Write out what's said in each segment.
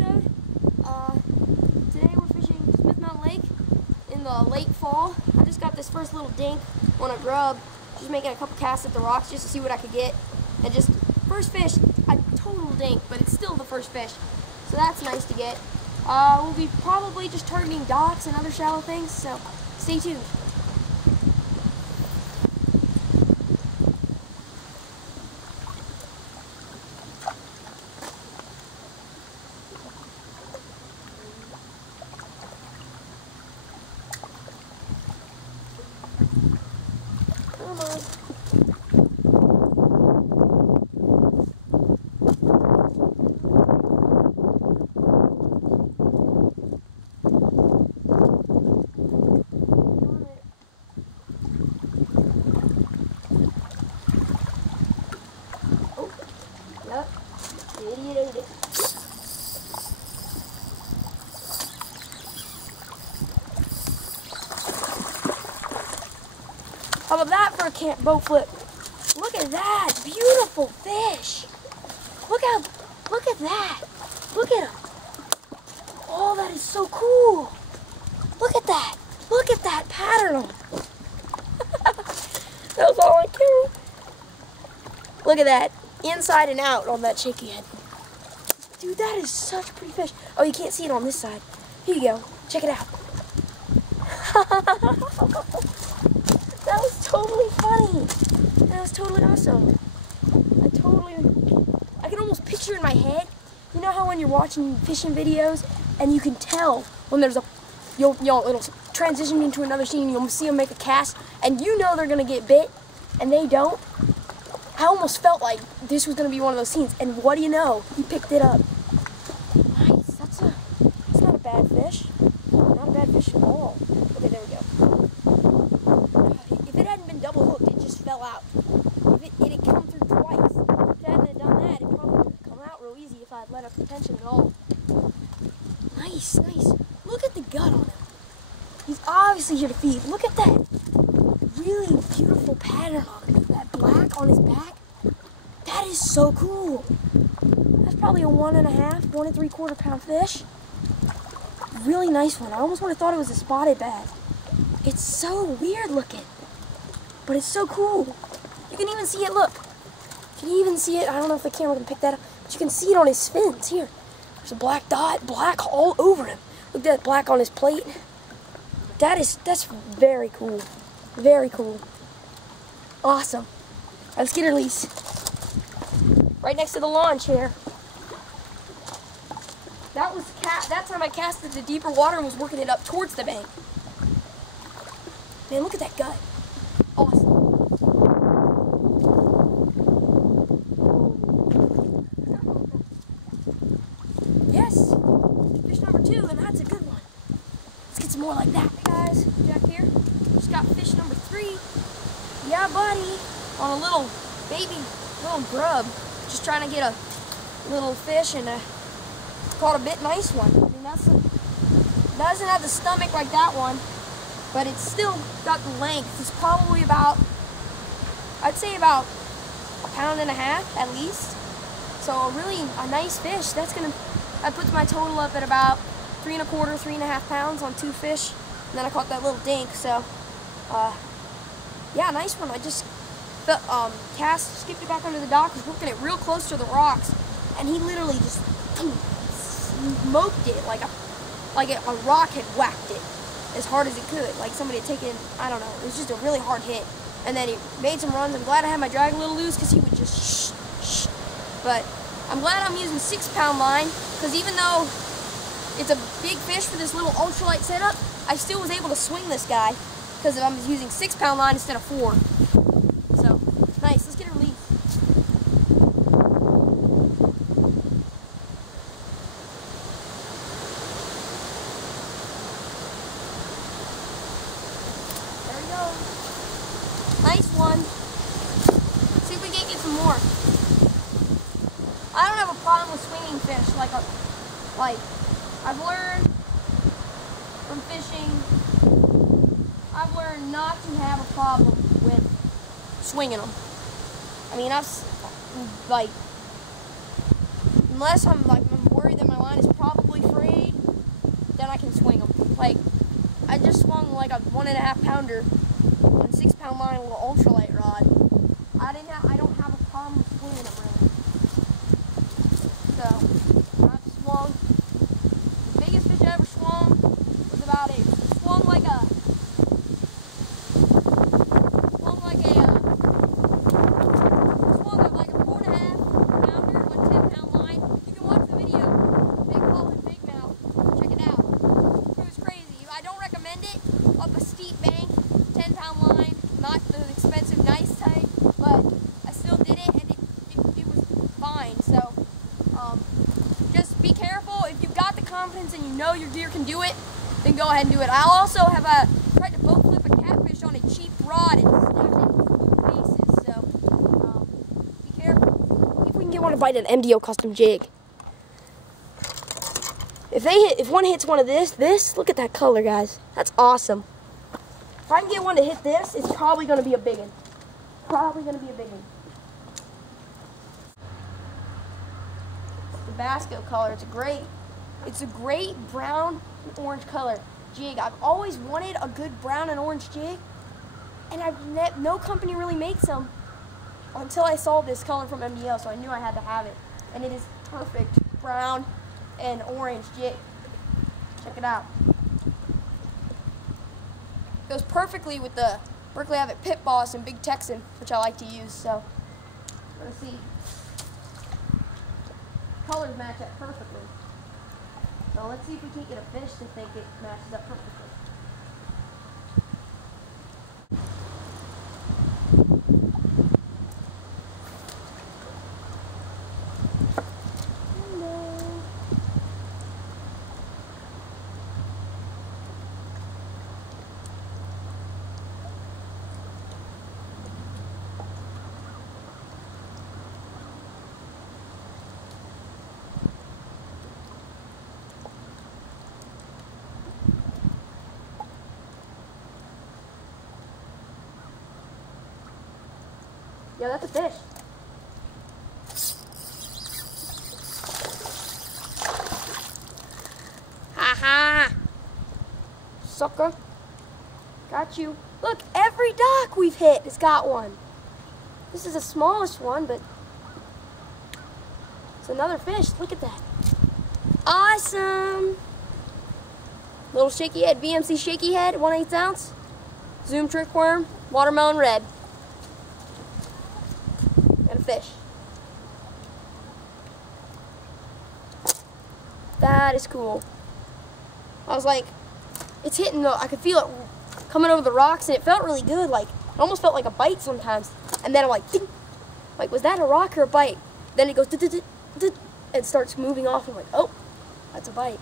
episode. Today we're fishing Smith Mountain Lake in the late fall. I just got this first little dink on a grub, just making a couple casts at the rocks just to see what I could get. And just first fish, a total dink, but it's still the first fish. So that's nice to get. We'll be probably just targeting docks and other shallow things, so stay tuned. Come on. Oh, yep. Idiot ate it. How about that for a camp boat flip? Look at that, beautiful fish. Look at that. Look at him. Oh, that is so cool. Look at that. Look at that pattern on him. That was all on camera. Look at that, inside and out on that shaky head. Dude, that is such a pretty fish. Oh, you can't see it on this side. Here you go. Check it out. That was totally funny. That was totally awesome. I can almost picture in my head, you know how when you're watching fishing videos and you can tell when there's it'll transition into another scene and you'll see them make a cast and you know they're gonna get bit and they don't? I almost felt like this was gonna be one of those scenes, and what do you know? He picked it up. Nice, that's not a bad fish. Not a bad fish at all. Okay, there we go. If it hadn't been double hooked, it just fell out. It had come through twice. If it hadn't done that, it probably would have come out real easy if I had let up the tension at all. Nice, nice. Look at the gut on him. He's obviously here to feed. Look at that really beautiful pattern on him. That black on his back. That is so cool. That's probably a 1.5, 1 3/4 pound fish. Really nice one. I almost would have thought it was a spotted bass. It's so weird looking, but it's so cool. You can even see it, look. You can even see it. I don't know if the camera can pick that up, but you can see it on his fins here. There's a black dot, black all over him. Look at that black on his plate. That's very cool. Very cool. Awesome. Let's get her released. Right next to the lawn chair. That time I casted the deeper water and was working it up towards the bank. Man, look at that gut. Awesome. Yes. Fish number 2, and that's a good one. Let's get some more like that. Hey guys, Jack here. Just got fish number 3. Yeah, buddy. On a little grub. Just trying to get a little fish, and caught a bit nice one. I mean, doesn't have the stomach like that one, but it's still got the length. It's probably about, I'd say about 1.5 pounds at least. So a nice fish. That puts my total up at about 3 1/4, 3.5 pounds on 2 fish. And then I caught that little dink. So, yeah, nice one. I just skipped it back under the dock, was working it real close to the rocks, and he literally just smoked it like a rock had whacked it as hard as it could, like somebody had taken, I don't know, it was just a really hard hit. And then he made some runs. I'm glad I had my drag a little loose because he would just shh. But I'm glad I'm using 6-pound line, because even though it's a big fish for this little ultralight setup, I still was able to swing this guy because I'm using 6-pound line instead of 4. So, nice. Let's get her released. There we go. Nice one. See if we can't get some more. I don't have a problem with swinging fish. Like I've learned from fishing, I've learned not to have a problem with swinging them. I mean, unless I'm worried that my line is probably frayed, then I can swing them. Like, I just swung like a 1.5 pounder on 6 pound line, a little ultralight rod. I don't have a problem swinging them really. So, I've swung. The biggest fish I ever swung was about swung like a 4.5 pounder on 10 pound line. You can watch the video. They call it Big Mouth. Check it out. It was crazy. I don't recommend it up a steep bank, 10 pound line, not the expensive nice type, but I still did it and it was fine. So just be careful. If you've got the confidence and you know your gear can do it, then go ahead and do it. I also have tried to boat flip a catfish on a cheap rod and snapped it in pieces. So be careful. See if we can get one to bite an MDO custom jig. If one hits one of this, look at that color, guys. That's awesome. If I can get one to hit this, it's probably going to be a big one. Probably going to be a big one. It's the Basco color. It's a great brown and orange color jig. I've always wanted a good brown and orange jig, and no company really makes them until I saw this color from MDL, so I knew I had to have it. And it is perfect brown and orange jig. Check it out. Goes perfectly with the Berkley Avett Pit Boss and Big Texan, which I like to use. So let's see. Colors match up perfectly. So let's see if we can't get a fish to think it matches up perfectly. Yeah, that's a fish. Ha-ha! Sucker. Got you. Look, every dock we've hit has got one. This is the smallest one, but it's another fish. Look at that. Awesome! Little shaky head, VMC shaky head, 1/8 ounce. Zoom trick worm, watermelon red. Fish. That is cool. I was like, it's hitting I could feel it coming over the rocks, and it felt really good. Like, it almost felt like a bite sometimes. And then I'm like, ding! Like, was that a rock or a bite? Then it goes, and starts moving off. I'm like, oh, that's a bite.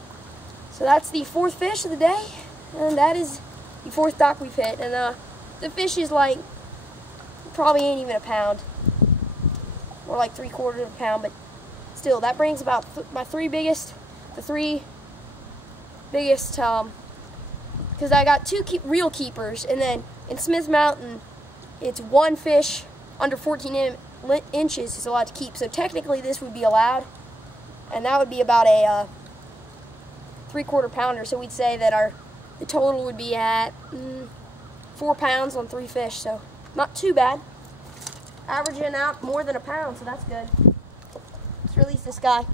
So that's the 4th fish of the day, and that is the 4th dock we've hit. And the fish is like, probably ain't even a pound. Or like 3/4 of a pound, but still, that brings about the 3 biggest, because I got 2 real keepers, and then in Smith Mountain, it's 1 fish under 14 inches is allowed to keep. So technically, this would be allowed, and that would be about a 3/4 pounder. So we'd say that the total would be at 4 pounds on 3 fish. So not too bad. Averaging out more than a pound, so that's good. Let's release this guy.